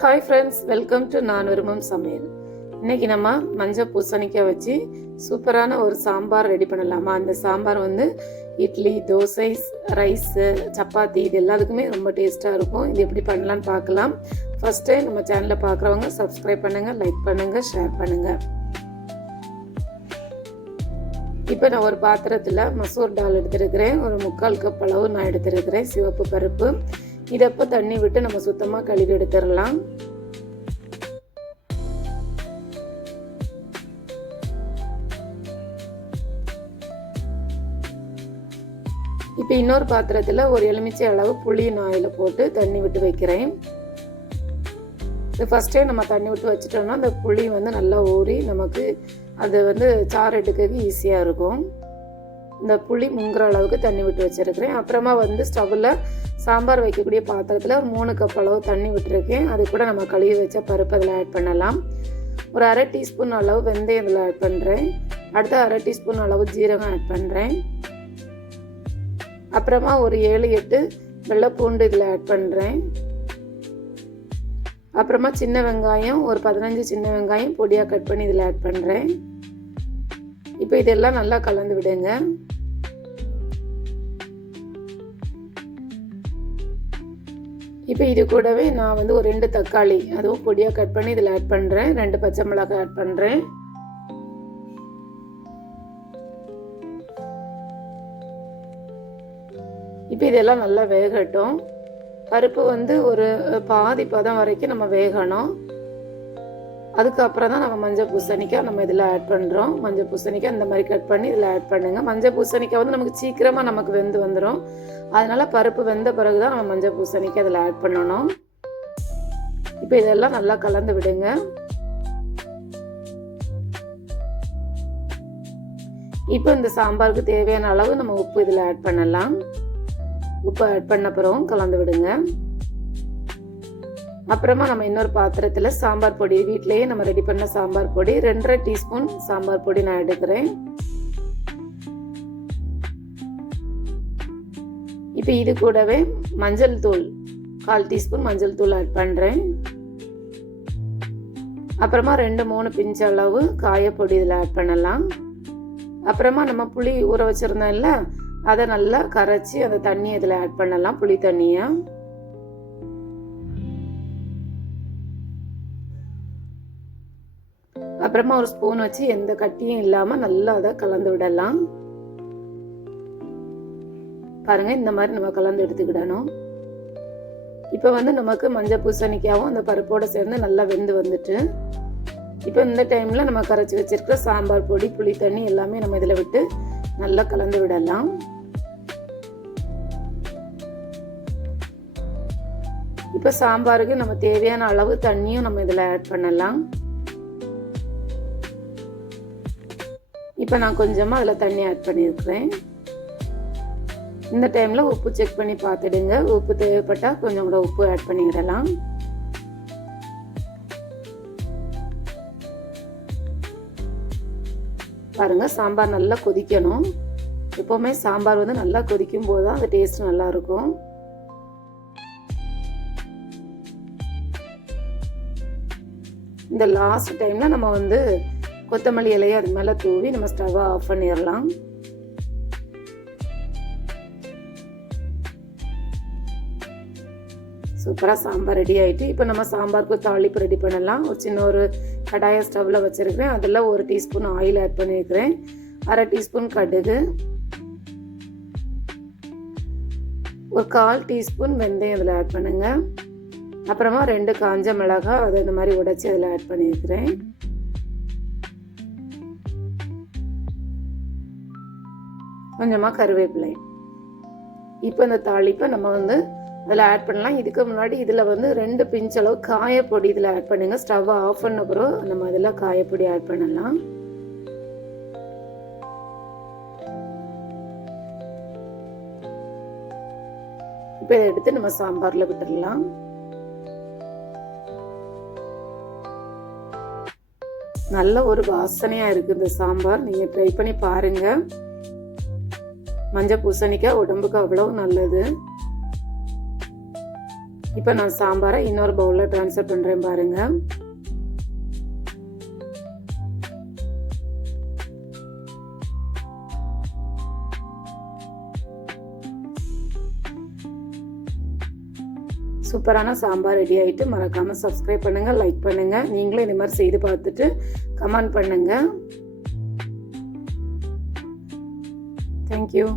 Hi friends, welcome to நான் விரும்பும் சமையல். இன்னைக்கு நம்ம மஞ்சள் பூசணிக்காய் வச்சு சூப்பரான ஒரு சாம்பார் ரெடி பண்ணலாமா. அந்த சாம்பார் வந்து இட்லி, தோசை, ரைஸு, சப்பாத்தி இது எல்லாத்துக்குமே ரொம்ப டேஸ்ட்டாக இருக்கும். இது எப்படி பண்ணலான்னு பார்க்கலாம். ஃபர்ஸ்ட் டைம் நம்ம சேனலை பார்க்குறவங்க சப்ஸ்கிரைப் பண்ணுங்கள், லைக் பண்ணுங்கள், ஷேர் பண்ணுங்கள். இப்போ நான் ஒரு பாத்திரத்தில் மசூர் டால் எடுத்துருக்கிறேன். ஒரு 3/4 கப் அளவு நான் எடுத்துருக்கிறேன் சிவப்பு பருப்பு. இதப்போ தண்ணி விட்டு நம்ம சுத்தமாக கழுவி எடுத்துடலாம். இப்போ இன்னொரு பாத்திரத்தில் ஒரு எலுமிச்சை அளவு புளி நான் இதில் போட்டு தண்ணி விட்டு வைக்கிறேன். இது ஃபஸ்ட்டே நம்ம தண்ணி விட்டு வச்சுட்டோம்னா அந்த புளி வந்து நல்லா ஊறி நமக்கு அது வந்து சாறு எடுக்கிறதுக்கு ஈஸியாக இருக்கும். இந்த புளி முங்குற அளவுக்கு தண்ணி விட்டு வச்சுருக்கிறேன். அப்புறமா வந்து ஸ்டவ்வில் சாம்பார் வைக்கக்கூடிய பாத்திரத்தில் ஒரு 3 கப் அளவு தண்ணி விட்டுருக்கேன். அது கூட நம்ம கழுவி வச்ச பருப்பு அதில் ஆட் பண்ணலாம். ஒரு 1/2 டீஸ்பூன் அளவு வெந்தயம் இதில் ஆட் பண்ணுறேன். அடுத்து 1/2 டீஸ்பூன் அளவு ஜீரகம் ஆட் பண்ணுறேன். அப்புறமா ஒரு 7-8 வெள்ளை பூண்டு இதில் ஆட் பண்ணுறேன். அப்புறமா சின்ன வெங்காயம் ஒரு 15 சின்ன வெங்காயம் பொடியாக கட் பண்ணி இதில் ஆட் பண்ணுறேன். இப்போ இதெல்லாம் நல்லா கலந்து விடுங்க. இப்போ இது கூடவே நான் வந்து ஒரு 2 தக்காளி அதுவும் பொடியாக கட் பண்ணி இதில் ஆட் பண்ணுறேன். 2 பச்சை மிளகாய் ஆட் பண்ணுறேன். இப்போ இதெல்லாம் நல்லா வேகட்டும். பருப்பு வந்து ஒரு பாதி பதம் வரைக்கும் நம்ம வேகணும். அதுக்கப்புறம் தான் நம்ம மஞ்சள் பூசணிக்காய் நம்ம இதில் ஆட் பண்ணுறோம். மஞ்சள் பூசணிக்காய் இந்த மாதிரி கட் பண்ணி இதில் ஆட் பண்ணுங்கள். மஞ்சள் பூசணிக்காய் வந்து நமக்கு சீக்கிரமாக நமக்கு வெந்து வந்துடும். அதனால் பருப்பு வெந்த பிறகு தான் நம்ம மஞ்சள் பூசணிக்காய் இதில் ஆட் பண்ணணும். இப்போ இதெல்லாம் நல்லா கலந்து விடுங்க. இப்போ இந்த சாம்பாருக்கு தேவையான அளவு நம்ம உப்பு இதில் ஆட் பண்ணலாம். உப்பு ஆட் பண்ண பிறகும் கலந்து விடுங்க. அப்புறமா நம்ம இன்னொரு பாத்திரத்தில் சாம்பார் பொடி வீட்டிலேயே நம்ம ரெடி பண்ண சாம்பார் பொடி 2.5 டீஸ்பூன் சாம்பார் பொடி நான் எடுக்கிறேன். இப்போ இது கூடவே மஞ்சள் தூள் 1/4 டீஸ்பூன் மஞ்சள் தூள் ஆட் பண்ணுறேன். அப்புறமா 2-3 பிஞ்ச் அளவு காயப்பொடி இதில் ஆட் பண்ணலாம். அப்புறமா நம்ம புளி ஊற வச்சுருந்தோம்ல அதை நல்லா கரைச்சி அந்த தண்ணி இதில் ஆட் பண்ணலாம், புளி தண்ணியை. அப்புறமா ஒரு ஸ்பூன் வச்சு எந்த கட்டியும் இல்லாமல் நல்லா அதை கலந்து விடலாம். பாருங்க, இந்த மாதிரி நம்ம கலந்து எடுத்துக்கிடணும். இப்போ வந்து நமக்கு மஞ்சள் பூசணிக்காவும் அந்த பருப்போடு சேர்ந்து நல்லா வெந்து வந்துட்டு, இப்போ இந்த டைமில் நம்ம கரைச்சி வச்சிருக்கிற சாம்பார் பொடி, புளி தண்ணி எல்லாமே நம்ம இதில் விட்டு நல்லா கலந்து விடலாம். இப்போ சாம்பாருக்கு நம்ம தேவையான அளவு தண்ணியும் நம்ம இதில் ஆட் பண்ணலாம். இப்போ நான் கொஞ்சமாக அதில் தண்ணி ஆட் பண்ணியிருக்கிறேன். இந்த டைமில் உப்பு செக் பண்ணி பார்த்துடுங்க. உப்பு தேவைப்பட்டால் கொஞ்சம் கூட உப்பு ஆட் பண்ணிவிடலாம். பாருங்கள், சாம்பார் நல்லா கொதிக்கணும். எப்போவுமே சாம்பார் வந்து நல்லா கொதிக்கும் போது தான் அந்த டேஸ்ட் நல்லாயிருக்கும். இந்த லாஸ்ட் டைமில் நம்ம வந்து கொத்தமல்லி இலையை அது மேலே தூவி நம்ம ஸ்டவ்வை ஆஃப் பண்ணிடலாம். சூப்பராக சாம்பார் ரெடி ஆகிட்டு, இப்போ நம்ம சாம்பாருக்கு தாளிப்பு ரெடி பண்ணலாம். ஒரு சின்ன ஒரு கடாயை ஸ்டவ்வில் வச்சுருக்கிறேன். அதில் 1 டீஸ்பூன் ஆயில் ஆட் பண்ணியிருக்கிறேன். 1/2 டீஸ்பூன் கடுகு, ஒரு 1/4 டீஸ்பூன் வெந்தயம் இதில் ஆட் பண்ணுங்கள். அப்புறமா 2 காஞ்ச மிளகாய் அதை இந்த மாதிரி உடைச்சி அதில் ஆட் பண்ணியிருக்கிறேன். கொஞ்சமாக கருவேப்பிலை. இப்போ இந்த தாளிப்பை நம்ம வந்து அதில் ஆட் பண்ணலாம். இதுக்கு முன்னாடி இதில் வந்து 2 பிஞ்ச் அளவு காயப்பொடி இதில் ஆட் பண்ணுங்கள். ஸ்டவ்வை ஆஃப் பண்ண பிறகு நம்ம அதில் காயப்பொடி ஆட் பண்ணலாம். இப்போ இதை எடுத்து நம்ம சாம்பாரில் விட்டுடலாம். நல்ல ஒரு வாசனையாக இருக்குது இந்த சாம்பார். நீங்கள் ட்ரை பண்ணி பாருங்கள். மஞ்சள் பூசணிக்காய் உடம்புக்கு அவ்வளோ நல்லது. இப்போ நான் சாம்பாரை இன்னொரு பவுலில் ட்ரான்ஸ்ஃபர் பண்ணுறேன் பாருங்கள். சூப்பரான சாம்பார் ரெடி ஆகிட்டு, மறக்காமல் சப்ஸ்கிரைப் பண்ணுங்கள், லைக் பண்ணுங்கள். நீங்களும் இந்த மாதிரி செய்து பார்த்துட்டு கமெண்ட் பண்ணுங்கள். தேங்க்யூ.